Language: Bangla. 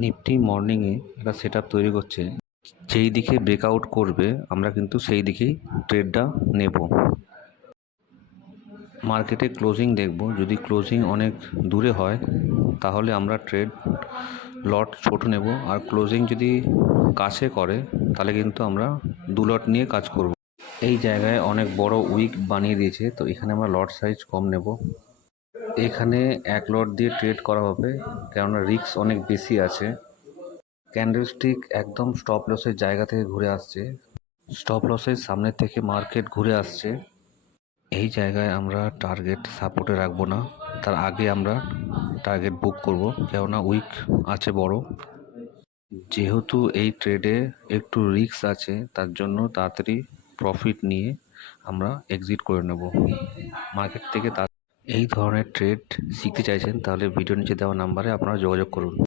নিফটি মর্নিংয়ে একটা সেট আপ তৈরি করছে, যেই দিকে ব্রেকআউট করবে আমরা কিন্তু সেই দিকেই ট্রেডটা নেব। মার্কেটে ক্লোজিং দেখব, যদি ক্লোজিং অনেক দূরে হয় তাহলে আমরা ট্রেড লট ছোট নেব, আর ক্লোজিং যদি কাছে করে তাহলে কিন্তু আমরা 2 লট নিয়ে কাজ করব। এই জায়গায় অনেক বড় উইক বানিয়ে দিয়েছে, তো এখানে আমরা লট সাইজ কম নেব। এখানে 1 লট দিয়ে ট্রেড করা হবে, কেননা রিস্ক অনেক বেশি আছে। ক্যান্ডেলস্টিক একদম স্টপ লসের জায়গা থেকে ঘুরে আসছে, স্টপ লসের সামনে থেকে মার্কেট ঘুরে আসছে। এই জায়গায় আমরা টার্গেট সাপোর্টে রাখবো না, তার আগে আমরা টার্গেট বুক করব, কেননা উইক আছে বড়। যেহেতু এই ট্রেডে একটু রিস্ক আছে, তার জন্য তাড়াতাড়ি প্রফিট নিয়ে আমরা এক্সিট করে নেব মার্কেট থেকে। এই ধরনের ট্রেড শিখতে চাইছেন তাহলে ভিডিও নিচে দেওয়া নাম্বারে আপনারা যোগাযোগ করুন।